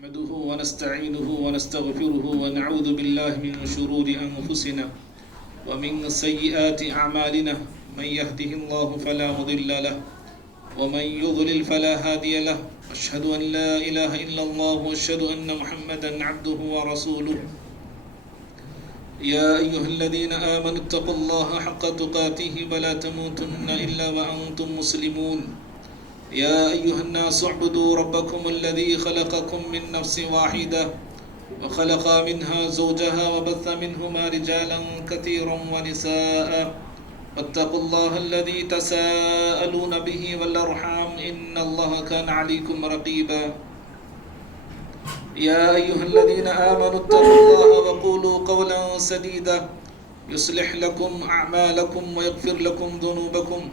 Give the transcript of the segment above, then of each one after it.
نحمده ونستعينه ونستغفره ونعوذ بالله من شرور أنفسنا ومن سيئات أعمالنا من يهده الله فلا مضل له ومن يضلل فلا هادي له أشهد أن لا إله إلا الله وأشهد أن محمدا عبده ورسوله يا أيها الذين آمنوا اتقوا الله حق تقاته ولا تموتن إلا وأنتم مسلمون يا أيها الناس اعبدوا ربكم الذي خلقكم من نفس واحدة وخلق منها زوجها وبث منهما رجالا كثيرا ونساء واتقوا الله الذي تساءلون به والأرحام إن الله كان عليكم رقيبا يا أيها الذين آمنوا اتقوا الله وقولوا قولا سديدا يصلح لكم أعمالكم ويغفر لكم ذنوبكم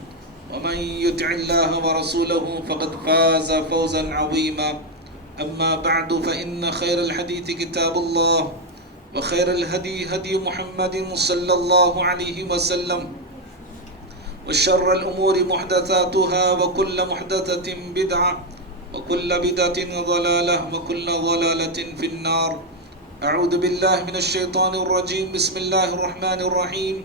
ومن يطع الله ورسوله فقد فاز فوزا عظيما أما بعد فإن خير الحديث كتاب الله وخير الهدي هدي محمد صلى الله عليه وسلم وشر الأمور محدثاتها وكل محدثة بدعة وكل بدعة ضلالة وكل ضلالة في النار. أعوذ بالله من الشيطان الرجيم. بسم الله الرحمن الرحيم.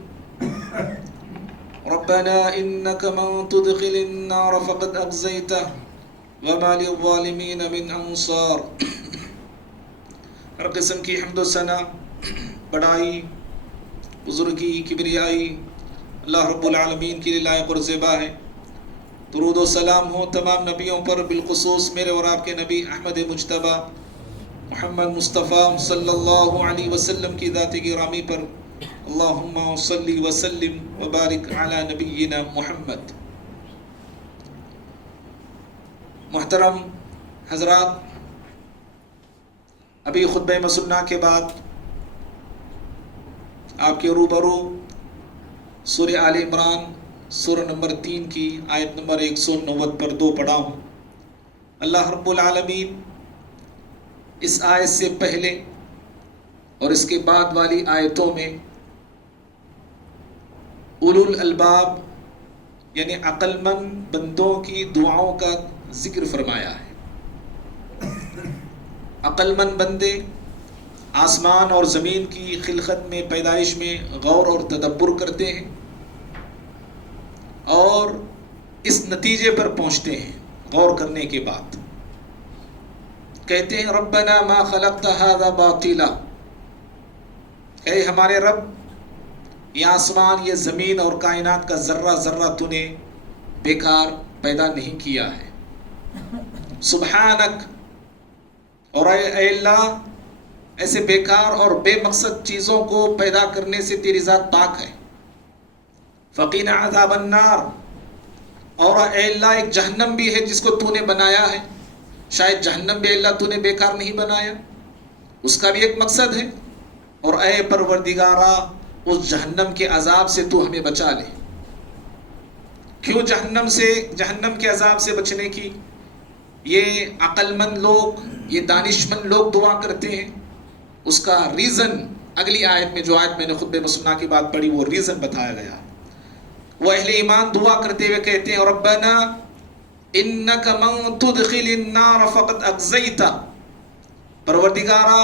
ربنا إنك من تدخل النار فقد أخزيته وما للظالمين من أنصار. ہر قسم کی حمد و ثنا، بڑائی، بزرگی، کبریائی اللہ رب العالمین کے لیے لائق اور زیبا ہے. درود و سلام ہو تمام نبیوں پر، بالخصوص میرے اور آپ کے نبی احمد مجتبیٰ محمد مصطفیٰ صلی اللہ علیہ وسلم کی ذات گرامی پر. اللہم صلی وسلم وبارک علی نبینا محمد. محترم حضرات، ابھی خطبہ مسنہ کے بعد آپ کے روبرو سورہ آل عمران سورہ نمبر 3 کی آیت نمبر 190 پر 2 پڑھا ہوں. اللہ رب العالمین اس آیت سے پہلے اور اس کے بعد والی آیتوں میں اولو الالباب یعنی عقل مند بندوں کی دعاؤں کا ذکر فرمایا ہے. عقل مند بندے آسمان اور زمین کی خلقت میں، پیدائش میں غور اور تدبر کرتے ہیں اور اس نتیجے پر پہنچتے ہیں. غور کرنے کے بعد کہتے ہیں ربنا ما خلقت هذا باطلا، اے ہمارے رب، یہ آسمان، یہ زمین اور کائنات کا ذرہ ذرہ تو نے بیکار پیدا نہیں کیا ہے. سبحانک، اور اے اللہ، ایسے بیکار اور بے مقصد چیزوں کو پیدا کرنے سے تیری ذات پاک ہے. فقینا عذاب النار، اور اے اللہ ایک جہنم بھی ہے جس کو تو نے بنایا ہے. شاید جہنم بھی اللہ تو نے بیکار نہیں بنایا، اس کا بھی ایک مقصد ہے. اور اے پروردگارا، اس جہنم کے عذاب سے تو ہمیں بچا لے. کیوں جہنم کے عذاب سے بچنے کی یہ عقل مند لوگ، یہ دانش مند لوگ دعا کرتے ہیں؟ اس کا ریزن اگلی آیت میں، جو آیت میں نے خطبہ مسنہ کی بات پڑھی، وہ ریزن بتایا گیا. وہ اہل ایمان دعا کرتے ہوئے کہتے ہیں ربنا انک من تدخل النار فقد اخزیتہ، پروردگارا،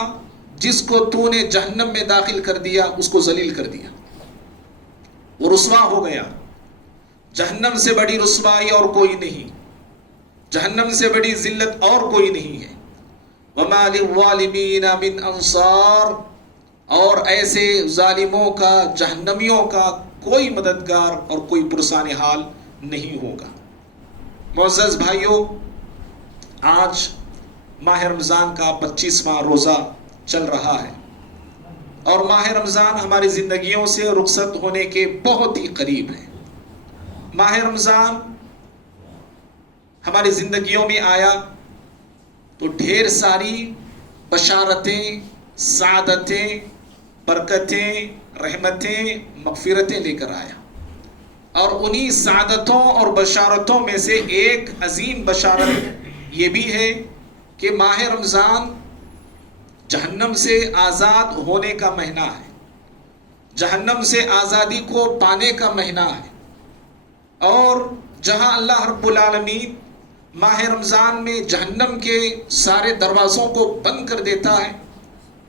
جس کو تو نے جہنم میں داخل کر دیا اس کو ذلیل کر دیا، وہ رسوا ہو گیا. جہنم سے بڑی رسوائی اور کوئی نہیں، جہنم سے بڑی ذلت اور کوئی نہیں ہے. وما للظالمین من انصار، اور ایسے ظالموں کا، جہنمیوں کا کوئی مددگار اور کوئی پرسان حال نہیں ہوگا. معزز بھائیوں، آج ماہ رمضان کا 25واں روزہ چل رہا ہے اور ماہ رمضان ہماری زندگیوں سے رخصت ہونے کے بہت ہی قریب ہے. ماہ رمضان ہماری زندگیوں میں آیا تو ڈھیر ساری بشارتیں، سعادتیں، برکتیں، رحمتیں، مغفرتیں لے کر آیا. اور انہی سعادتوں اور بشارتوں میں سے ایک عظیم بشارت یہ بھی ہے کہ ماہ رمضان جہنم سے آزاد ہونے کا مہینہ ہے، جہنم سے آزادی کو پانے کا مہینہ ہے. اور جہاں اللہ رب العالمین ماہ رمضان میں جہنم کے سارے دروازوں کو بند کر دیتا ہے،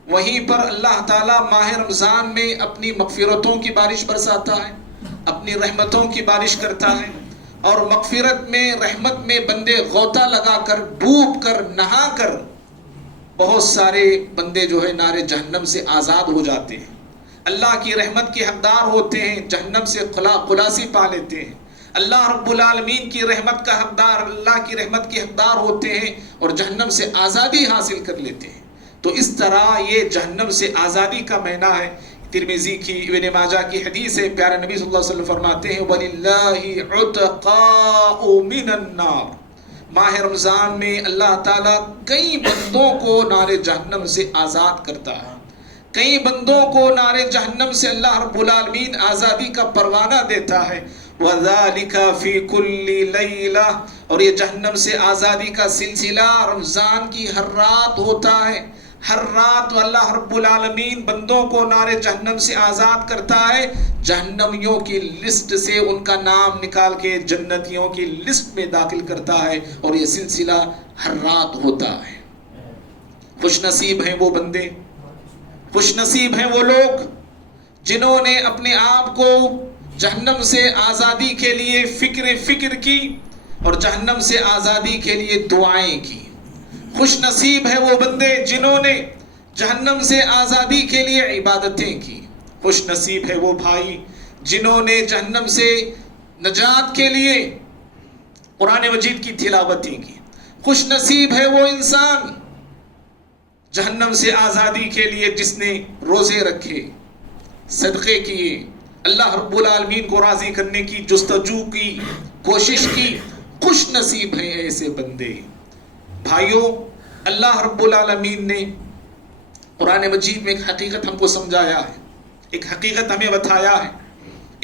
وہیں پر اللہ تعالیٰ ماہ رمضان میں اپنی مغفرتوں کی بارش برساتا ہے، اپنی رحمتوں کی بارش کرتا ہے، اور مغفرت میں رحمت میں بندے غوطہ لگا کر ڈوب کر نہا کر بہت سارے بندے جو ہے نارے جہنم سے آزاد ہو جاتے ہیں، اللہ کی رحمت کے حقدار ہوتے ہیں، جہنم سے خلاصی پا لیتے ہیں، اللہ رب العالمین کی رحمت کا حقدار، اللہ کی رحمت کے حقدار ہوتے ہیں اور جہنم سے آزادی حاصل کر لیتے ہیں۔ تو اس طرح یہ جہنم سے آزادی کا معنی ہے۔ ترمذی کی، ابن ماجہ کی حدیث ہے، پیارے نبی صلی اللہ علیہ وسلم فرماتے ہیں وَلِلَّهِ عُتَقَاءُ مِنَ النَّارِ، ماہ رمضان میں اللہ تعالیٰ کئی بندوں کو نار جہنم سے آزاد کرتا ہے، کئی بندوں کو نار جہنم سے اللہ رب العالمین آزادی کا پروانہ دیتا ہے۔ وَذَلِكَ فِي كُلِّ لَيْلَةٍ، اور یہ جہنم سے آزادی کا سلسلہ رمضان کی ہر رات ہوتا ہے۔ ہر رات اللہ رب العالمین بندوں کو نار جہنم سے آزاد کرتا ہے، جہنمیوں کی لسٹ سے ان کا نام نکال کے جنتیوں کی لسٹ میں داخل کرتا ہے، اور یہ سلسلہ ہر رات ہوتا ہے۔ خوش نصیب ہیں وہ بندے، خوش نصیب ہیں وہ لوگ جنہوں نے اپنے آپ کو جہنم سے آزادی کے لیے فکر کی اور جہنم سے آزادی کے لیے دعائیں کی۔ خوش نصیب ہے وہ بندے جنہوں نے جہنم سے آزادی کے لیے عبادتیں کی۔ خوش نصیب ہے وہ بھائی جنہوں نے جہنم سے نجات کے لیے قرآن مجید کی تلاوتیں کی۔ خوش نصیب ہے وہ انسان جہنم سے آزادی کے لیے جس نے روزے رکھے، صدقے کیے، اللہ رب العالمین کو راضی کرنے کی جستجو کی، کوشش کی۔ خوش نصیب ہیں ایسے بندے۔ بھائیوں، اللہ رب العالمین نے قرآن مجید میں ایک حقیقت ہم کو سمجھایا ہے، ایک حقیقت ہمیں بتایا ہے۔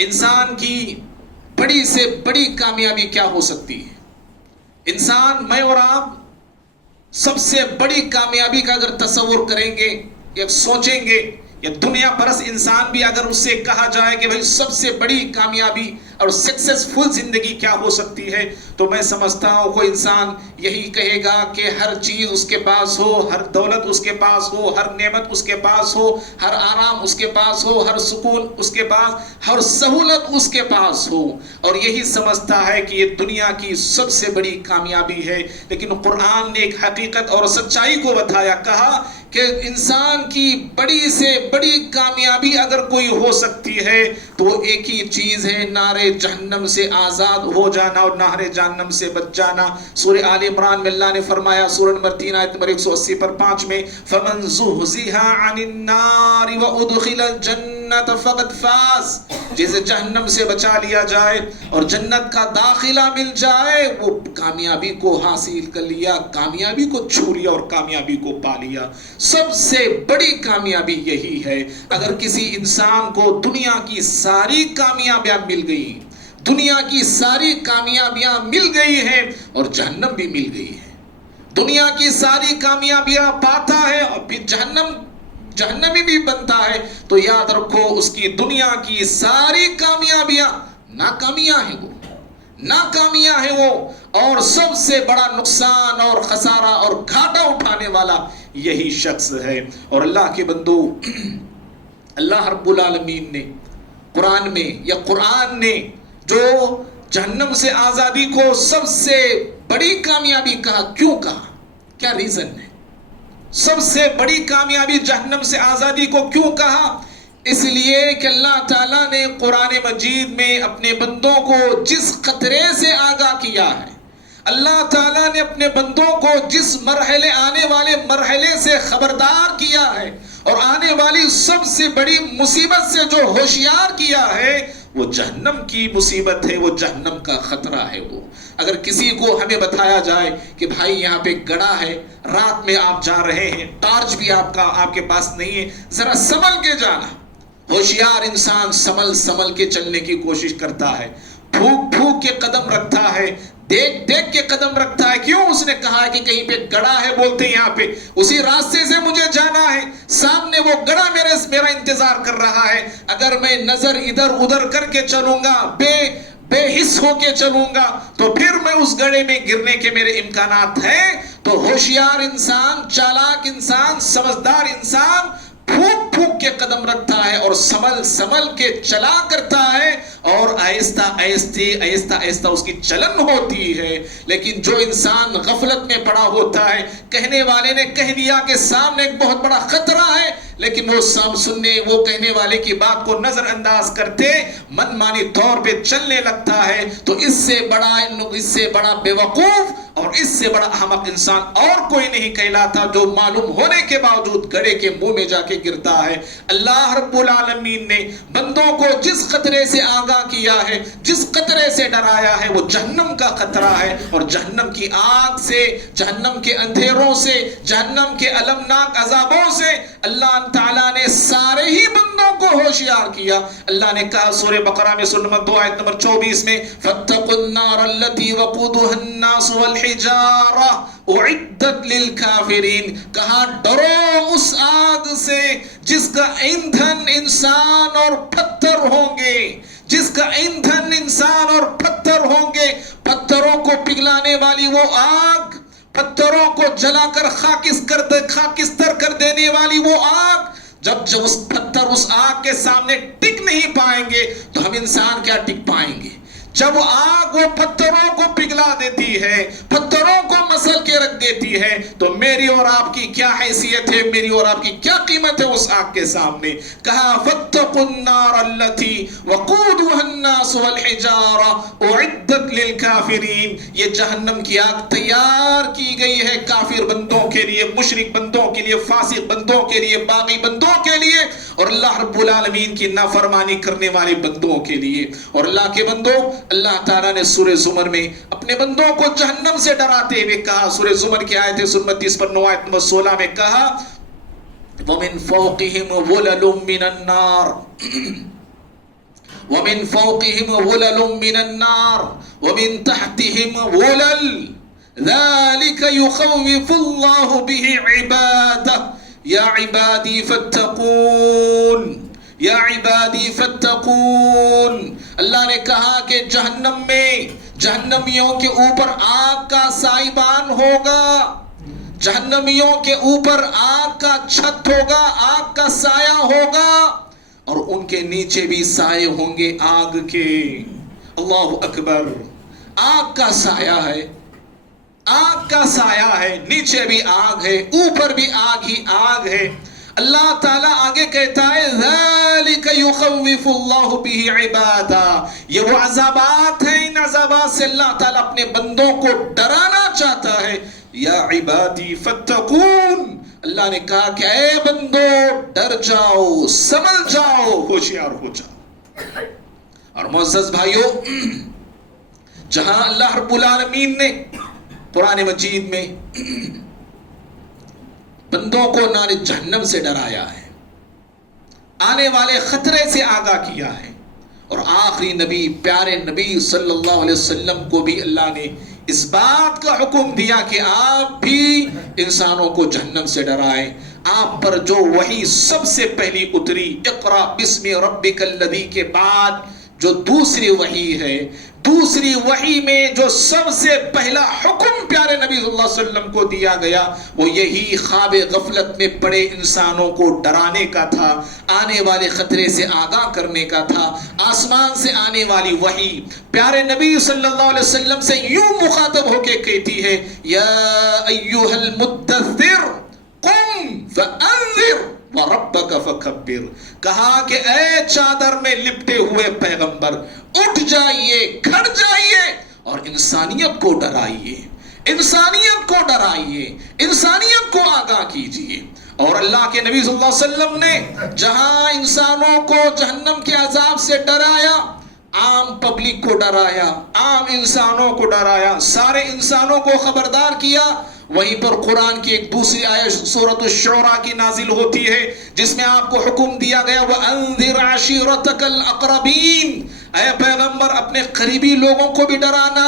انسان کی بڑی سے بڑی کامیابی کیا ہو سکتی ہے؟ انسان، میں اور آپ سب سے بڑی کامیابی کا اگر تصور کریں گے یا سوچیں گے، یا دنیا پرس انسان بھی اگر اس سے کہا جائے کہ بھائی سب سے بڑی کامیابی اور سکسیسفل زندگی کیا ہو سکتی ہے، تو میں سمجھتا ہوں کوئی انسان یہی کہے گا کہ ہر چیز اس کے پاس ہو، ہر دولت اس کے پاس ہو، ہر نعمت اس کے پاس ہو، ہر آرام اس کے پاس ہو، ہر سکون اس کے پاس، ہر سہولت اس کے پاس ہو، اور یہی سمجھتا ہے کہ یہ دنیا کی سب سے بڑی کامیابی ہے۔ لیکن قرآن نے ایک حقیقت اور سچائی کو بتایا، کہا کہ انسان کی بڑی سے بڑی کامیابی اگر کوئی ہو سکتی ہے تو وہ ایک ہی چیز ہے، نار جہنم سے آزاد ہو جانا اور نار جہنم سے بچ جانا۔ سورہ آل عمران میں اللہ نے فرمایا، سورہ نمبر 3 آیت نمبر 180 پر 5 میں، فَمَنْ زُحْزِحَ عَنِ النَّارِ وَأُدْخِلَ الْجَنَّةَ فَقَدْ فَازَ، جسے جہنم سے بچا لیا جائے اور جنت کا داخلہ مل جائے، وہ کامیابی کو حاصل کر لیا، کامیابی کو چھو لیا اور کامیابی کو پا لیا۔ سب سے بڑی کامیابی یہی ہے۔ اگر کسی انسان کو دنیا کی ساری کامیابیاں مل گئی، دنیا کی ساری کامیابیاں مل گئی ہیں اور جہنم بھی مل گئی ہے، دنیا کی ساری کامیابیاں پاتا ہے اور پھر جہنمی بھی بنتا ہے، تو یاد رکھو اس کی دنیا کی ساری کامیابیاں ناکامیاں ہیں، وہ ناکامیاں ہیں وہ، اور سب سے بڑا نقصان اور خسارہ اور گھاٹا اٹھانے والا یہی شخص ہے۔ اور اللہ کے بندو، اللہ رب العالمین نے قرآن میں، یا قرآن نے جو جہنم سے آزادی کو سب سے بڑی کامیابی کہا، کیوں کہا؟ کیا ریزن ہے؟ سب سے بڑی کامیابی جہنم سے آزادی کو کیوں کہا؟ اس لیے کہ اللہ تعالیٰ نے قرآن مجید میں اپنے بندوں کو جس خطرے سے آگاہ کیا ہے، اللہ تعالیٰ نے اپنے بندوں کو جس مرحلے، آنے والے مرحلے سے خبردار کیا ہے، اور آنے والی سب سے بڑی مصیبت سے جو ہوشیار کیا ہے، وہ جہنم کی مصیبت ہے، وہ جہنم کا خطرہ ہے۔ وہ اگر کسی کو ہمیں بتایا جائے کہ بھائی یہاں پہ گڑھا ہے، رات میں آپ جا رہے ہیں، ٹارچ بھی آپ کے پاس نہیں ہے، ذرا سنبھل کے جانا۔ ہوشیار انسان سنبھل کے چلنے کی کوشش کرتا ہے، پھوک کے قدم رکھتا ہے، دیکھ کے قدم رکھتا ہے۔ کیوں؟ اس نے کہا ہے کہ کہیں پہ گڑھا ہے، بولتے ہیں یہاں پہ اسی راستے سے مجھے جانا ہے، سامنے وہ گڑھا میرا انتظار کر رہا ہے، اگر میں نظر ادھر ادھر کر کے چلوں گا، بے حس ہو کے چلوں گا تو پھر میں اس گڑھے میں گرنے کے میرے امکانات ہیں. تو ہوشیار انسان، چالاک انسان، سمجھدار انسان پھونک پھونک کے قدم رکھتا ہے اور سنبھل سنبھل کے چلا کرتا ہے، اور آہستہ آہستہ آہستہ اس کی چلن ہوتی ہے. لیکن جو انسان غفلت میں پڑا ہوتا ہے، کہنے والے نے کہہ دیا کہ سامنے ایک بہت بڑا خطرہ ہے، لیکن وہ وہ کہنے والے کی بات کو نظر انداز کرتے من مانی طور پہ چلنے لگتا ہے، تو اس سے بڑا بے وقوف اور اس سے بڑا احمق انسان اور کوئی نہیں کہلاتا، جو معلوم ہونے کے باوجود گڑھے کے منہ میں جا کے گرتا ہے. اللہ رب العالمین نے بندوں کو جس خطرے سے آگاہ کیا ہے، جس خطرے سے ڈرایا ہے، وہ جہنم کا خطرہ ہے، اور جہنم کی آگ سے، جہنم کے اندھیروں سے، جہنم کے المناک عذابوں سے اللہ تعالیٰ نے سارے ہی بندوں کو ہوشیار کیا. اللہ نے کہا سورہ بقرہ میں سورہ نمبر 2 آیت نمبر 24 میں فَاتَّقُوا النَّارَ الَّتِي وَقُودُهَا النَّاسُ وَالْحِجَارَةُ اُعِدَّتْ لِلْكَافِرِينَ. کہا ڈرو اس آگ سے جس کا ایندھن انسان اور پتھر ہوں گے، جس کا ایندھن انسان اور پتھر ہوں گے. پتھروں کو پگھلانے والی وہ آگ، پتھروں کو جلا کر خاکستر کر دینے والی وہ آگ. جب اس پتھر اس آگ کے سامنے ٹک نہیں پائیں گے تو ہم انسان کیا ٹک پائیں گے؟ جب آگ وہ پتھروں کو پگھلا دیتی ہے، پتھروں کو مسل کے رکھ دیتی ہے، تو میری اور آپ کی کیا حیثیت ہے، میری اور آپ کی کیا قیمت ہے اس آگ کے سامنے؟ کہا فَاتَّقُوا النَّارَ الَّتِي وَقُودُهَا النَّاسُ وَالْحِجَارَةُ اُعِدَّتْ لِلْكَافِرِينَ. یہ جہنم کی آگ تیار کی گئی ہے کافر بندوں کے لیے، مشرک بندوں کے لیے، فاسق بندوں کے لیے، باغی بندوں کے لیے، اور اللہ رب العالمین کی نافرمانی کرنے والے بندوں کے لیے. اور اللہ کے بندوں، اللہ تعالیٰ نے سورہ زمر میں اپنے بندوں کو جہنم سے ڈراتے ہوئے کہا، سورہ زمر کی آیت 39 پر 9 آیت نمبر 16 میں کہا وَمِن فَوْقِهِمْ غُلَلٌ مِّنَ النَّارِ وَمِن فَوْقِهِمْ غُلَلٌ مِّنَ النَّارِ وَمِن تَحْتِهِمْ غُلَلٌ ذَلِكَ يُخَوِّفُ اللَّهُ بِهِ عِبَادَهُ يَا عِبَادِي فَاتَّقُونِ یا عبادی فتقون. اللہ نے کہا کہ جہنم میں جہنمیوں کے اوپر آگ کا سائبان ہوگا، جہنمیوں کے اوپر آگ کا چھت ہوگا، آگ کا سایہ ہوگا، اور ان کے نیچے بھی سائے ہوں گے آگ کے. اللہ اکبر. آگ کا سایہ ہے، آگ کا سایہ ہے، نیچے بھی آگ ہے، اوپر بھی آگ ہی آگ ہے. اللہ تعالیٰ آگے کہتا ہے ذَلِكَ يُخَوِّفُ اللَّهُ بِهِ عِبَادًا. یہ وہ عذابات ہیں، ان عذابات سے اللہ تعالیٰ اپنے بندوں کو ڈرانا چاہتا ہے. یا عبادی فتقون. اللہ نے کہا کہ اے بندو ڈر جاؤ، سمجھ جاؤ، ہوشیار ہو جاؤ. اور معزز بھائیو، جہاں اللہ رب العالمین نے قرآن مجید میں بندوں کو نار جہنم سے ڈرایا ہے، آنے والے خطرے سے آگاہ کیا ہے، اور آخری نبی پیارے نبی صلی اللہ علیہ وسلم کو بھی اللہ نے اس بات کا حکم دیا کہ آپ بھی انسانوں کو جہنم سے ڈرائیں. آپ پر جو وحی سب سے پہلی اتری اقرا بسم ربک الذی کے بعد جو دوسری وحی ہے، دوسری وحی میں جو سب سے پہلا حکم پیارے نبی صلی اللہ علیہ وسلم کو دیا گیا، وہ یہی خواب غفلت میں پڑے انسانوں کو ڈرانے کا تھا، آنے والے خطرے سے آگاہ کرنے کا تھا. آسمان سے آنے والی وحی پیارے نبی صلی اللہ علیہ وسلم سے یوں مخاطب ہو کے کہتی ہے یا ایھا المدثر قم فانذر وَرَبَّكَ فَكَبِّرْ. کہا کہ اے چادر میں لپٹے ہوئے پیغمبر، اٹھ جائیے، کھڑ جائیے اور انسانیت کو ڈرائیے، انسانیت کو ڈرائیے، انسانیت کو آگاہ کیجئے. اور اللہ کے نبی صلی اللہ علیہ وسلم نے جہاں انسانوں کو جہنم کے عذاب سے ڈرایا، عام پبلک کو ڈرایا، عام انسانوں کو ڈرایا، سارے انسانوں کو خبردار کیا، وہیں پر قرآن کی ایک دوسری آیت سورۃ الشعراء کی نازل ہوتی ہے جس میں آپ کو حکم دیا گیا وَأَنذِرْ عَشِيرَتَكَ الْأَقْرَبِينَ. اے پیغمبر اپنے قریبی لوگوں کو بھی ڈرانا،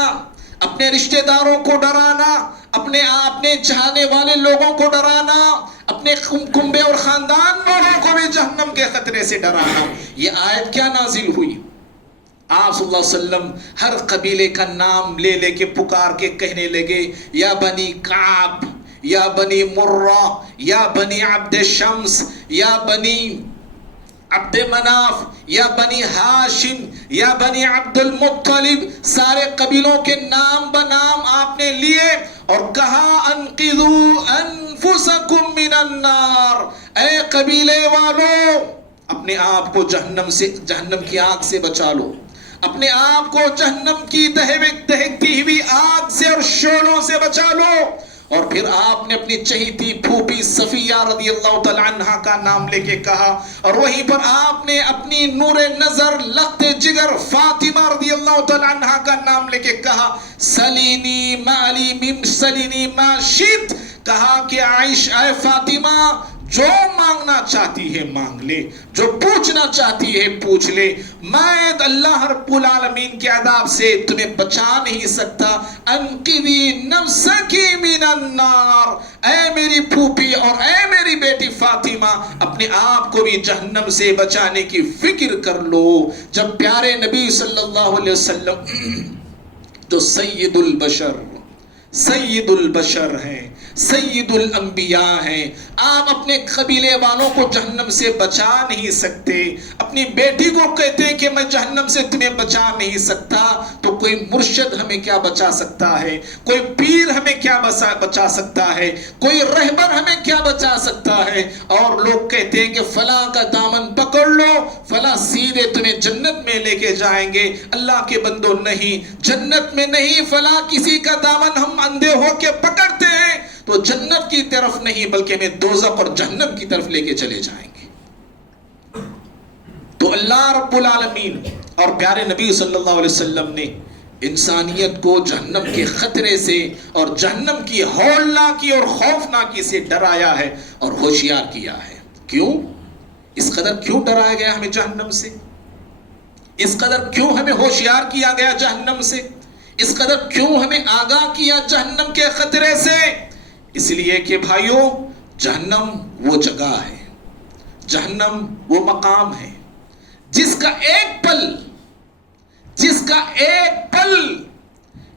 اپنے رشتہ داروں کو ڈرانا، اپنے چاہنے والے لوگوں کو ڈرانا، اپنے کنبے اور خاندان والوں کو بھی جہنم کے خطرے سے ڈرانا. یہ آیت کیا نازل ہوئی؟ آپ صلی اللہ علیہ وسلم ہر قبیلے کا نام لے لے کے پکار کے کہنے لگے یا بنی کعب، یا بنی مرہ، یا بنی عبد شمس، یا بنی عبد مناف، یا بنی ہاشم، یا بنی عبد المطلب. سارے قبیلوں کے نام بنام آپ نے لیے اور کہا انقذوا انفسکم من النار، اے قبیلے والو اپنے آپ کو جہنم کی آگ سے بچا لو، اپنے آپ کو جہنم کی دہکتی ہوئی آگ سے اور شعلوں سے بچا لو. اور پھر آپ نے اپنی چہیتی پھوپھی صفیہ رضی اللہ تعالی عنہا کا نام لے کے کہا، اور وہیں پر آپ نے اپنی نور نظر لخت جگر فاطمہ رضی اللہ تعالی عنہا کا نام لے کے کہا سلینی مالی مم سلینی ما شئت، کہا کہ اے فاطمہ جو مانگنا چاہتی ہے مانگ لے، جو پوچھنا چاہتی ہے پوچھ لے، میں اللہ رب العالمین کے عذاب سے تمہیں بچا نہیں سکتا. انقذی نفسکی من النار، اے میری پھوپھی اور اے میری بیٹی فاطمہ اپنے آپ کو بھی جہنم سے بچانے کی فکر کر لو. جب پیارے نبی صلی اللہ علیہ وسلم جو سید البشر ہیں، سید الانبیاء ہیں، آپ اپنے قبیلے والوں کو جہنم سے بچا نہیں سکتے، اپنی بیٹی کو کہتے ہیں کہ میں جہنم سے تمہیں بچا نہیں سکتا، تو کوئی مرشد ہمیں کیا بچا سکتا ہے؟ کوئی پیر ہمیں کیا بچا سکتا ہے؟ کوئی رہبر ہمیں کیا بچا سکتا ہے؟ اور لوگ کہتے ہیں کہ فلاں کا دامن پکڑ لو، فلاں سیدھے تمہیں جنت میں لے کے جائیں گے. اللہ کے بندو نہیں، جنت میں نہیں، فلاں کسی کا دامن ہم اندھے ہو کے پکڑتے ہیں تو جنت کی طرف نہیں بلکہ ہمیں دوزخ اور جہنم کی طرف لے کے چلے جائیں گے. تو اللہ رب العالمین اور پیارے نبی صلی اللہ علیہ وسلم نے انسانیت کو جہنم کے خطرے سے اور جہنم کی ہولناکی اور خوفناکی سے ڈرایا ہے اور ہوشیار کیا ہے. کیوں؟ اس قدر کیوں ڈرایا گیا ہمیں جہنم سے؟ اس قدر کیوں ہمیں ہوشیار کیا گیا جہنم سے؟ اس قدر کیوں ہمیں آگاہ کیا جہنم کے خطرے سے؟ اس لیے کہ بھائیو جہنم وہ جگہ ہے، جہنم وہ مقام ہے جس کا ایک پل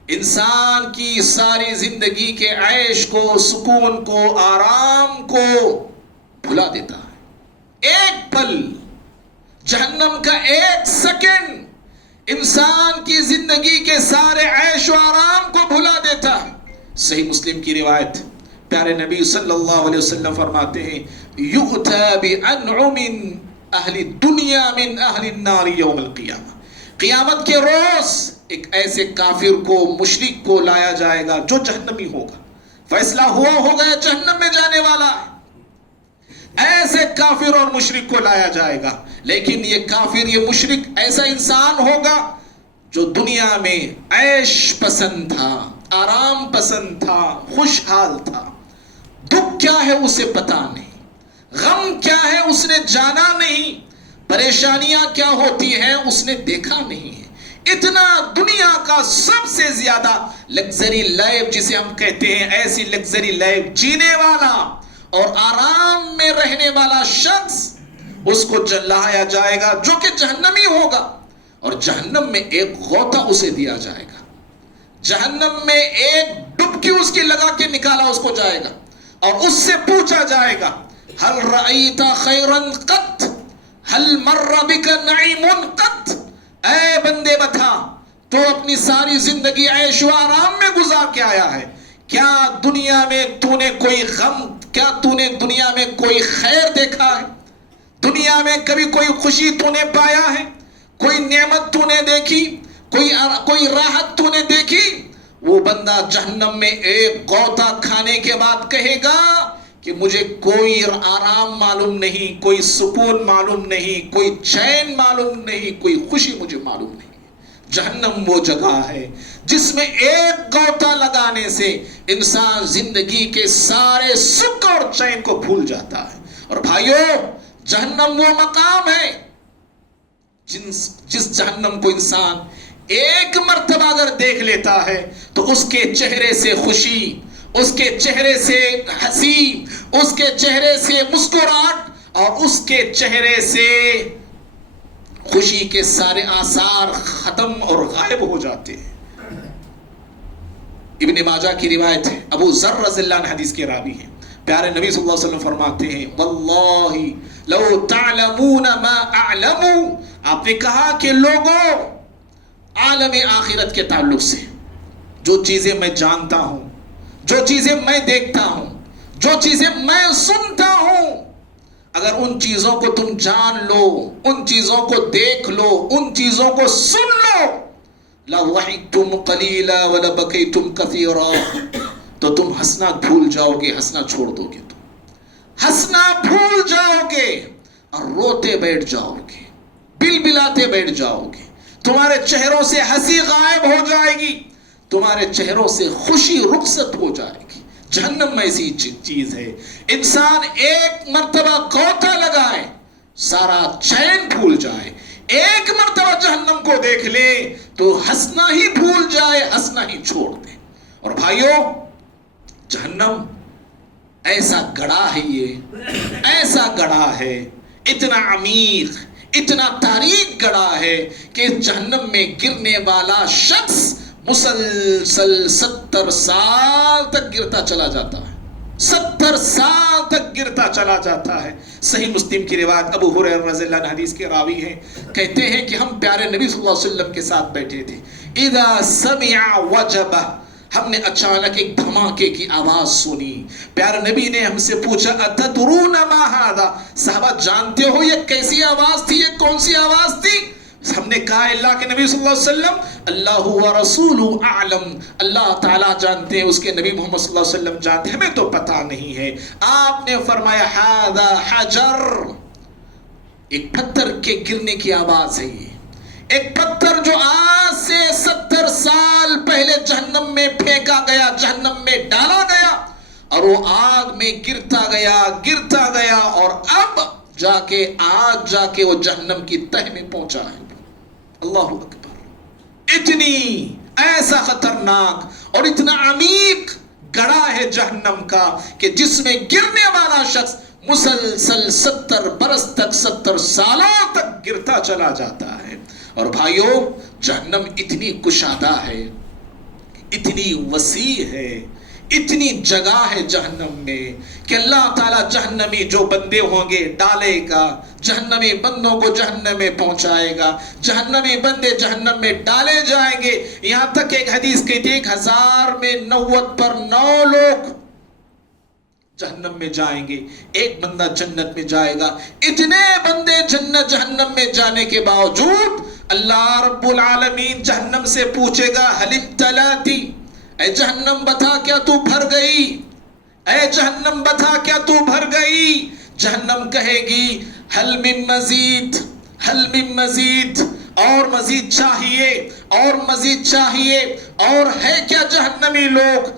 انسان کی ساری زندگی کے عیش کو، سکون کو، آرام کو بھلا دیتا ہے. ایک پل، جہنم کا ایک سیکنڈ انسان کی زندگی کے سارے عیش و آرام کو بھلا دیتا ہے. صحیح مسلم کی روایت، پیارے نبی صلی اللہ علیہ وسلم فرماتے ہیں یؤتی بانعم اہل الدنیا من اہل النار یوم القیامہ. قیامت کے روز ایک ایسے کافر کو، مشرک کو لایا جائے گا جو جہنمی ہوگا، فیصلہ ہوا ہوگا جہنم میں جانے والا ہے. ایسے کافر اور مشرک کو لایا جائے گا، لیکن یہ کافر، یہ مشرک ایسا انسان ہوگا جو دنیا میں عیش پسند تھا، آرام پسند تھا، خوشحال تھا. دکھ کیا ہے اسے پتا نہیں، غم کیا ہے اس نے جانا نہیں، پریشانیاں کیا ہوتی ہیں اس نے دیکھا نہیں ہے. اتنا دنیا کا سب سے زیادہ لگزری لائف جسے ہم کہتے ہیں، ایسی لگزری لائف جینے والا اور آرام میں رہنے والا شخص، اس کو لایا جائے گا جو کہ جہنمی ہوگا، اور جہنم میں ایک غوطہ اسے دیا جائے گا، جہنم میں ایک ڈبکی اس کی لگا کے نکالا اس کو جائے گا، اور اس سے پوچھا جائے گا ہل رأیت خیرا قط، ہل مر بک نعیم قط. اے بندے بتا، تو اپنی ساری زندگی عیش و آرام میں گزار کے آیا ہے، کیا دنیا میں تو نے کوئی غم، کیا تو نے دنیا میں کوئی خیر دیکھا ہے؟ دنیا میں کبھی کوئی خوشی تو نے پایا ہے؟ کوئی نعمت تو نے دیکھی؟ کوئی راحت تو نے دیکھی؟ وہ بندہ جہنم میں ایک غوطہ کھانے کے بعد کہے گا کہ مجھے کوئی آرام معلوم نہیں، کوئی سکون معلوم نہیں، کوئی چین معلوم نہیں، کوئی خوشی مجھے معلوم نہیں. جہنم وہ جگہ ہے جس میں ایک غوطہ لگانے سے انسان زندگی کے سارے سکھ اور چین کو بھول جاتا ہے. اور بھائیو جہنم وہ مقام ہے جس جہنم کو انسان ایک مرتبہ اگر دیکھ لیتا ہے تو اس کے چہرے سے خوشی، اس کے چہرے سے ہنسی، اس کے چہرے سے مسکراہٹ اور اس کے چہرے سے خوشی کے سارے آثار ختم اور غائب ہو جاتے ہیں. ابن ماجہ کی روایت ہے، ابو ذر رضی اللہ عنہ حدیث کے راوی ہیں، پیارے نبی صلی اللہ علیہ وسلم فرماتے ہیں واللہ لو تعلمون ما اعلم، آپ نے کہا کہ لوگوں عالم آخرت کے تعلق سے جو چیزیں میں جانتا ہوں، جو چیزیں میں دیکھتا ہوں، جو چیزیں میں سنتا ہوں، اگر ان چیزوں کو تم جان لو، ان چیزوں کو دیکھ لو، ان چیزوں کو سن لو، لَضَحِكْتُمْ قَلِيلًا وَلَبَكَيْتُمْ كَثِيرًا، تو تم ہنسنا بھول جاؤ گے، ہنسنا چھوڑ دو گے، تم ہنسنا بھول جاؤ گے اور روتے بیٹھ جاؤ گے، بلبلاتے بیٹھ جاؤ گے، تمہارے چہروں سے ہنسی غائب ہو جائے گی، تمہارے چہروں سے خوشی رخصت ہو جائے گی. جہنم میں ایسی چیز ہے، انسان ایک مرتبہ غوطہ لگائے سارا چین بھول جائے، ایک مرتبہ جہنم کو دیکھ لے تو ہنسنا ہی بھول جائے، ہنسنا ہی چھوڑ دے. اور بھائیوں، جہنم ایسا گڑھا ہے، یہ ایسا گڑھا ہے، اتنا عمیق، اتنا تاریک گڑھا ہے کہ جہنم میں گرنے والا شخص مسلسل 70 سال تک گرتا چلا جاتا ہے، 70 سال تک گرتا چلا جاتا ہے. صحیح مسلم کی روایت، ابو ہریرہ رضی اللہ عنہ حدیث کے راوی ہیں، کہتے ہیں کہ ہم پیارے نبی صلی اللہ علیہ وسلم کے ساتھ بیٹھے تھے، اذا سمع وجبہ، ہم نے اچانک ایک دھماکے کی آواز سنی. پیارے نبی نے ہم سے پوچھا اتدرون ما ھذا، صحابہ جانتے ہو یہ کیسی آواز تھی، یہ کون سی آواز تھی؟ ہم نے کہا اللہ کے نبی صلی اللہ علیہ وسلم اللہ ورسولہ اعلم، اللہ تعالیٰ جانتے ہیں، اس کے نبی محمد صلی اللہ علیہ وسلم جانتے ہیں، ہمیں تو پتہ نہیں ہے. آپ نے فرمایا ھذا حجر، ایک پتھر کے گرنے کی آواز ہے، یہ ایک پتھر جو آج سے 70 سال پہلے جہنم میں پھینکا گیا، جہنم میں ڈالا گیا اور وہ آگ میں گرتا گیا اور اب جا کے آج جا کے وہ جہنم کی تہ میں پہنچا ہے. اللہ اکبر، اتنی ایسا خطرناک اور اتنا عمیق گڑھا ہے جہنم کا کہ جس میں گرنے والا شخص مسلسل 70 برس تک، 70 سالوں تک گرتا چلا جاتا ہے. اور بھائیوں، جہنم اتنی کشادہ ہے، اتنی وسیع ہے، اتنی جگہ ہے جہنم میں کہ اللہ تعالیٰ جہنمی جو بندے ہوں گے ڈالے گا، جہنمی بندوں کو جہنم میں پہنچائے گا، جہنمی بندے جہنم میں ڈالے جائیں گے. یہاں تک ایک حدیث کہتی ہے 1000 میں 90 پر 9 لوگ جہنم میں جائیں گے، ایک بندہ جنت میں جائے گا. اتنے بندے جہنم میں جانے کے باوجود اللہ رب العالمین جہنم سے پوچھے گا حل امتلاتی، اے جہنم بتا کیا تو بھر گئی، اے جہنم بتا کیا تو بھر گئی. جہنم کہے گی حل من مزید، حل من مزید، اور مزید چاہیے، اور مزید چاہیے، اور ہے کیا جہنمی لوگ.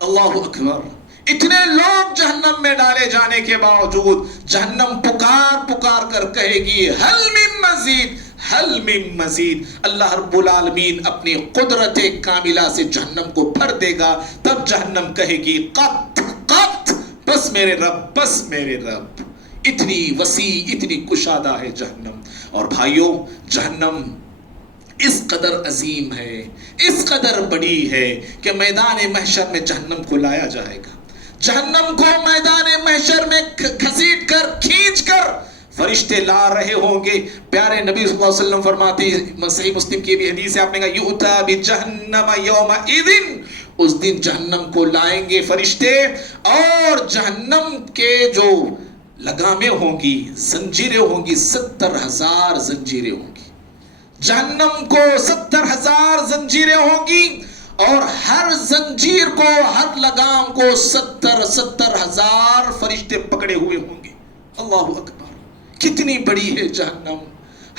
اللہ اکبر، اتنے لوگ جہنم میں ڈالے جانے کے باوجود جہنم پکار کر کہے گی حل من مزید، حل من مزید. اللہ رب العالمین اپنی قدرت کاملہ سے جہنم کو بھر دے گا. تب جہنم کہے گی قط قط، بس میرے رب، بس میرے رب. اتنی وسیع، اتنی کشادہ ہے جہنم. اور بھائیوں، جہنم اس قدر عظیم ہے، اس قدر بڑی ہے کہ میدان محشر میں جہنم کو لایا جائے گا. جہنم کو میدان محشر میں گھسیٹ کر، کھینچ کر فرشتے لا رہے ہوں گے. پیارے نبی صلی اللہ علیہ وسلم فرماتے ہیں، صحیح مسلم کی بھی حدیث ہے، آپ نے کہا یؤتی بجہنم یومئذ، اس دن جہنم کو لائیں گے فرشتے، اور جہنم کے جو لگامیں ہوں گی، زنجیریں ہوں گی، 70,000 زنجیریں ہوں گی. جہنم کو 70,000 زنجیریں ہوں گی، اور ہر زنجیر کو، ہر لگام کو 70,000 فرشتے پکڑے ہوئے ہوں گے. اللہ اکبر، کتنی بڑی ہے جہنم،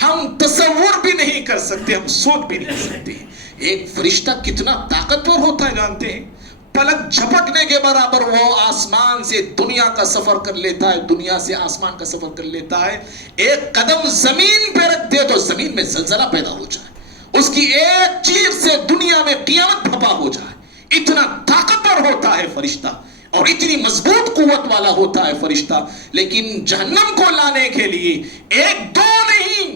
ہم تصور بھی نہیں کر سکتے، ہم سوچ بھی نہیں سکتے. ایک فرشتہ کتنا طاقتور ہوتا ہے جانتے ہیں؟ پلک جھپکنے کے برابر وہ آسمان سے دنیا کا سفر کر لیتا ہے، دنیا سے آسمان کا سفر کر لیتا ہے. ایک قدم زمین پہ رکھ دے تو زمین میں زلزلہ پیدا ہو جائے، اس کی ایک چیخ سے دنیا میں قیامت بھپا ہو جائے. اتنا طاقتور ہوتا ہے فرشتہ، اور اتنی مضبوط قوت والا ہوتا ہے فرشتہ. لیکن جہنم کو لانے کے لیے ایک دو نہیں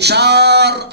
4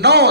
9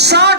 60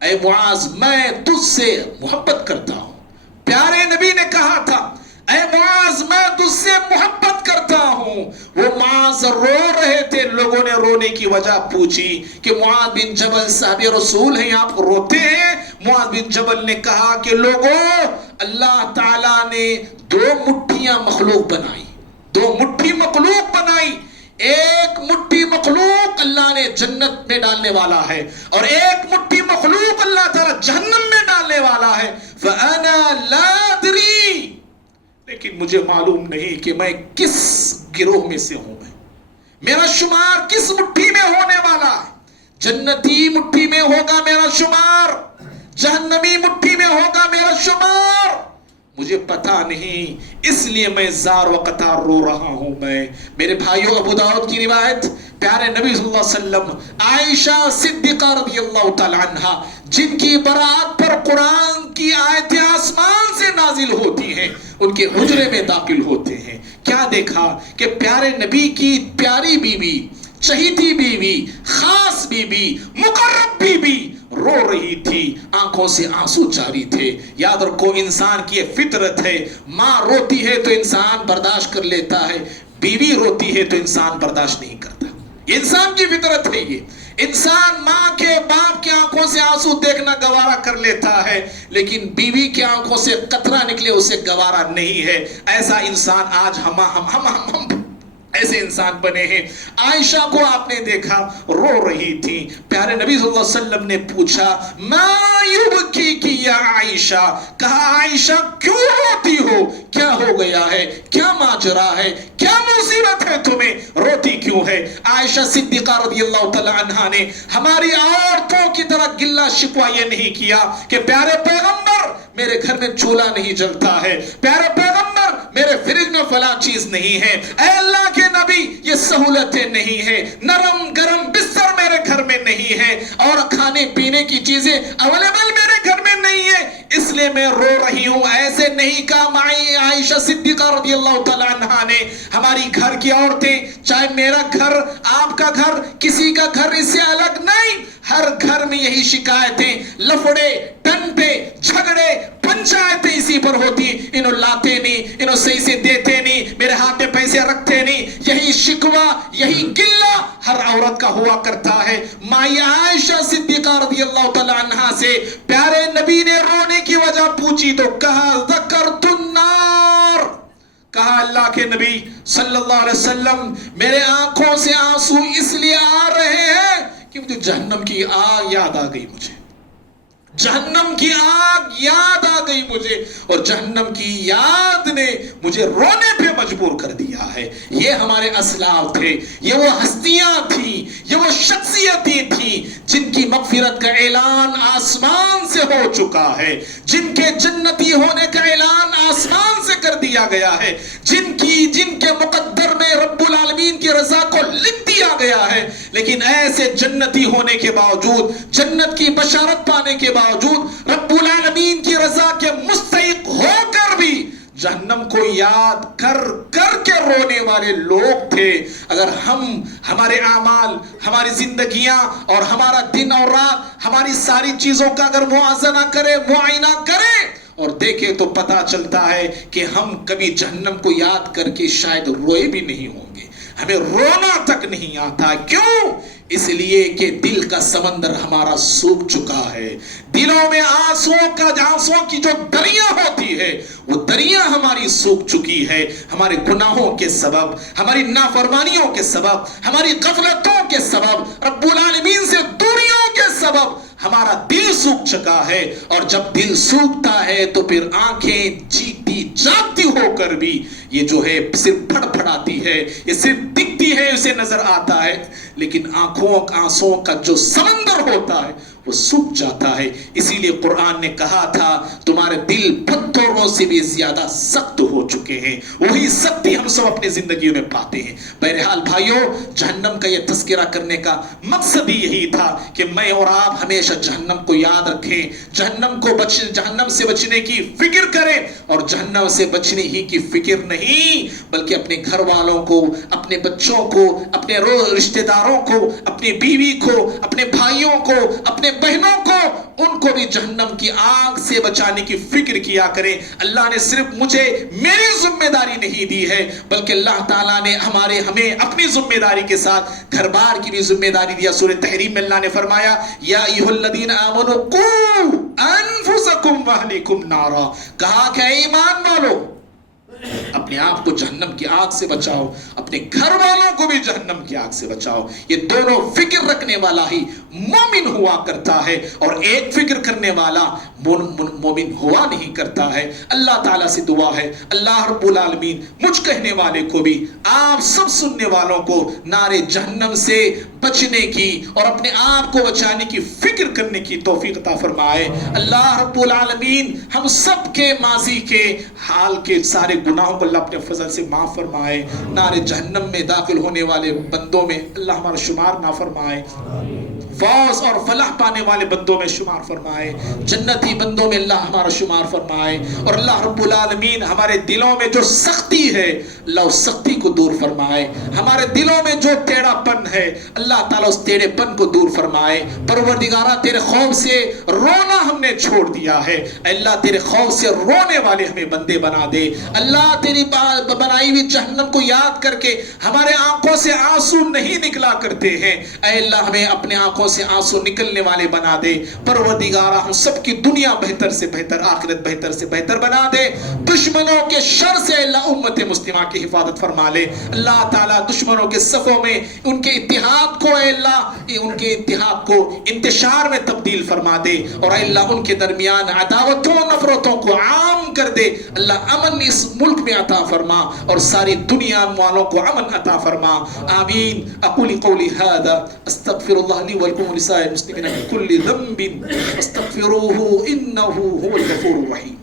اے معاذ میں تجھ سے محبت کرتا ہوں. پیارے نبی نے کہا تھا اے معاذ میں تجھ سے محبت کرتا ہوں. وہ معاذ رو رہے تھے. لوگوں نے رونے کی وجہ پوچھی کہ معاذ بن جبل صحابی رسول ہیں, آپ روتے ہیں؟ معاذ بن جبل نے کہا کہ لوگوں, اللہ تعالیٰ نے 2 مٹھیاں مخلوق بنائی, 2 مٹھی مخلوق بنائی. ایک مٹھی مخلوق اللہ نے جنت میں ڈالنے والا ہے اور ایک مٹھی مخلوق اللہ تعالیٰ جہنم میں ڈالنے والا ہے. فَأَنَا لَا أَدْرِي, لیکن مجھے معلوم نہیں کہ میں کس گروہ میں سے ہوں. میرا شمار کس مٹھی میں ہونے والا ہے. جنتی مٹھی میں ہوگا میرا شمار, جہنمی مٹھی میں ہوگا میرا شمار, مجھے پتا نہیں. اس لیے میں زار و قطار رو رہا ہوں. میرے بھائیوں, ابو داؤد کی روایت, پیارے نبی صلی اللہ علیہ وسلم عائشہ صدیقہ رضی اللہ تعالی عنہ, جن کی برات پر قرآن کی آیتیں آسمان سے نازل ہوتی ہیں, ان کے حجرے میں داخل ہوتے ہیں. کیا دیکھا کہ پیارے نبی کی پیاری بیوی, چہیتی بیوی, خاص بیوی, مقرب بیوی رو رہی تھی, آنکھوں سے آنسو جاری تھے. یاد رکھو, انسان کی یہ فطرت ہے, ماں روتی ہے تو انسان برداشت کر لیتا ہے, بیوی روتی ہے تو انسان برداشت نہیں کرتا. انسان کی فطرت ہے یہ. انسان ماں کے باپ کے آنکھوں سے آنسو دیکھنا گوارا کر لیتا ہے, لیکن بیوی کے آنکھوں سے قطرہ نکلے اسے گوارا نہیں ہے. ایسا انسان آج ہم ایسے انسان بنے ہیں. عائشہ کو آپ نے دیکھا رو رہی تھی. پیارے نبی صلی اللہ علیہ وسلم نے پوچھا ما یبکی یا عائشہ, کہا عائشہ کیوں روتی ہو, کیا ہو گیا ہے, کیا ماجرا ہے, کیا مصیبت ہے تمہیں, روتی کیوں ہے؟ عائشہ صدیقہ رضی اللہ تعالی عنہا نے ہماری عورتوں کی طرح گلہ شکوہ یہ نہیں کیا کہ پیارے پیغمبر میرے گھر میں چولہا نہیں جلتا ہے, پیارے پیغمبر میرے فریج میں فلاں چیز نہیں ہے, اے اللہ کے نبی یہ سہولتیں نہیں ہیں, نرم گرم بستر میرے گھر میں نہیں ہے, اور کھانے پینے کی چیزیں اویلیبل میرے گھر میں نہیں ہے, اس لیے میں رو رہی ہوں. ایسے نہیں کہا عائشہ صدیقہ رضی اللہ تعالی عنہا نے. ہماری گھر کی عورتیں, چاہے میرا گھر, آپ کا گھر, کسی کا گھر اس سے الگ نہیں, ہر گھر میں یہی شکایتیں, لفڑے, ٹنٹے, جھگڑے, پنچایتیں اسی پر ہوتی. انہوں لاتے نہیں, انہوں صحیح سے دیتے نہیں, میرے ہاتھ میں پیسے رکھتے نہیں, یہی شکوہ, یہی گلہ ہر عورت کا ہوا کرتا ہے. مائی عائشہ صدیقہ رضی اللہ تعالی عنہا سے پیارے نبی نے رونے کی وجہ پوچھی تو کہا ذکرت النار, کہا اللہ کے نبی صلی اللہ علیہ وسلم میرے آنکھوں سے آنسو اس لیے آ رہے ہیں کہ مجھے جہنم کی آگ یاد آ گئی, مجھے جہنم کی آگ یاد آ گئی مجھے, اور جہنم کی یاد نے مجھے رونے پہ مجبور کر دیا ہے. یہ ہمارے اسلاف تھے, یہ وہ ہستیاں تھیں, یہ وہ شخصیتیں تھیں جن کی مغفرت کا اعلان آسمان سے ہو چکا ہے, جن کے جنتی ہونے کا اعلان آسمان سے کر دیا گیا ہے, جن کے مقدر میں رب العالمین کی رضا کو لکھ دیا گیا ہے. لیکن ایسے جنتی ہونے کے باوجود, جنت کی بشارت پانے کے باوجود, رب العالمین کی رضا کے مستحق ہو کر بھی جہنم کو یاد کر کر کے رونے والے لوگ تھے. اگر ہمارے اعمال, ہماری زندگیاں اور ہمارا دن اور رات, ہماری ساری چیزوں کا اگر موازنہ کرے, معائنہ کرے اور دیکھے تو پتا چلتا ہے کہ ہم کبھی جہنم کو یاد کر کے شاید روئے بھی نہیں ہوں گے, ہمیں رونا تک نہیں آتا. کیوں؟ اس لیے کہ دل کا سمندر ہمارا سوکھ چکا ہے. دلوں میں آنسوں کی جو دریا ہوتی ہے وہ دریا ہماری سوکھ چکی ہے. ہمارے گناہوں کے سبب, ہماری نافرمانیوں کے سبب, ہماری غفلتوں کے سبب, رب العالمین سے دوریوں کے سبب ہمارا دل سوکھ چکا ہے. اور جب دل سوکھتا ہے تو پھر آنکھیں جیتی جاگتی ہو کر بھی یہ جو ہے صرف پھڑ پھڑاتی ہے, یہ صرف دکھتی ہے, اسے نظر آتا ہے, لیکن آنسوں کا جو سمندر ہوتا ہے وہ سوکھ جاتا ہے. اسی لیے قرآن نے کہا تھا تمہارے دل پتھروں سے بھی زیادہ سخت ہو چکے ہیں. وہی سختی ہم سب اپنی زندگیوں میں پاتے ہیں. بہرحال بھائیوں, جہنم کا یہ تذکرہ کرنے کا مقصد ہی یہی تھا کہ میں اور آپ ہمیشہ جہنم کو یاد رکھیں, جہنم سے بچنے کی فکر کریں, اور جہنم سے بچنے ہی کی فکر نہیں بلکہ اپنے گھر والوں کو, اپنے بچوں کو, اپنے رشتہ داروں کو, اپنی بیوی کو, اپنے بھائیوں کو, اپنے بہنوں کو ان کو بھی جہنم کی آگ سے بچانے کی فکر کیا کریں. اللہ نے صرف مجھے میری ذمہ داری نہیں دی ہے بلکہ اللہ تعالیٰ نے ہمیں اپنی ذمہ داری کے ساتھ گھر بار کی بھی ذمہ داری دیا. سورہ تحریم میں اللہ نے فرمایا یا ایھا الذین آمنوا قوا انفسکم واہلیکم نارا، کہا کہ اے ایمان والو اپنے آپ کو جہنم کی آگ سے بچاؤ، اپنے گھر والوں کو بھی جہنم کی آگ سے بچاؤ. یہ دونوں فکر رکھنے والا ہی مومن ہوا کرتا ہے، اور ایک فکر کرنے والا مومن ہوا نہیں کرتا ہے. اللہ تعالیٰ سے دعا ہے اللہ رب العالمین مجھ کہنے والے کو بھی آپ سب سننے والوں کو نار جہنم سے بچنے کی اور اپنے آپ کو بچانے کی فکر کرنے کی توفیق عطا فرمائے. اللہ رب العالمین ہم سب کے ماضی کے حال کے سارے گناہوں کو اللہ اپنے فضل سے معاف فرمائے. نار جہنم میں داخل ہونے والے بندوں میں اللہ ہمارا شمار نہ فرمائے، فوز اور فلاح پانے والے بندوں میں شمار فرمائے، جنتی بندوں میں اللہ ہمارا شمار فرمائے. اور اللہ رب العالمین ہمارے دلوں میں جو سختی ہے اللہ اس سختی کو دور فرمائے، ہمارے دلوں میں جو ٹیڑھا پن ہے اللہ تعالیٰ اس ٹیڑھے پن کو دور فرمائے. پروردگارہ تیرے خوف سے رونا ہم نے چھوڑ دیا ہے، اللہ تیرے خوف سے رونے والے ہمیں بندے بنا دے. اللہ تیری بنائی ہوئی جہنم کو یاد کر کے ہمارے آنکھوں سے آنسو نہیں نکلا کرتے ہیں، اے اللہ ہمیں اپنے آنکھوں سے آنسو نکلنے والے بنا دے. پروردگارہ ہم سب کی دنیا بہتر سے بہتر، آخرت بہتر سے بہتر بنا دے. دشمنوں کے شر سے اللہ امت مسلمہ کی حفاظت فرما لے. اللہ تعالیٰ دشمنوں کے صفوں میں ان کے اتحاد کو اے اللہ ان کے اتحاد کو انتشار میں تبدیل فرما دے، اور اے اللہ ان کے درمیان عداوتوں نفرتوں کو عام کر دے. اللہ امن اس ملک میں عطا فرما اور ساری دنیا والوں کو امن عطا فرما. آمین. اقول قولی ھذا استغفر اللہ لی ولکم ولسائر المسلمین من کل ذنب استغفروہ انہ هو الغفور الرحیم.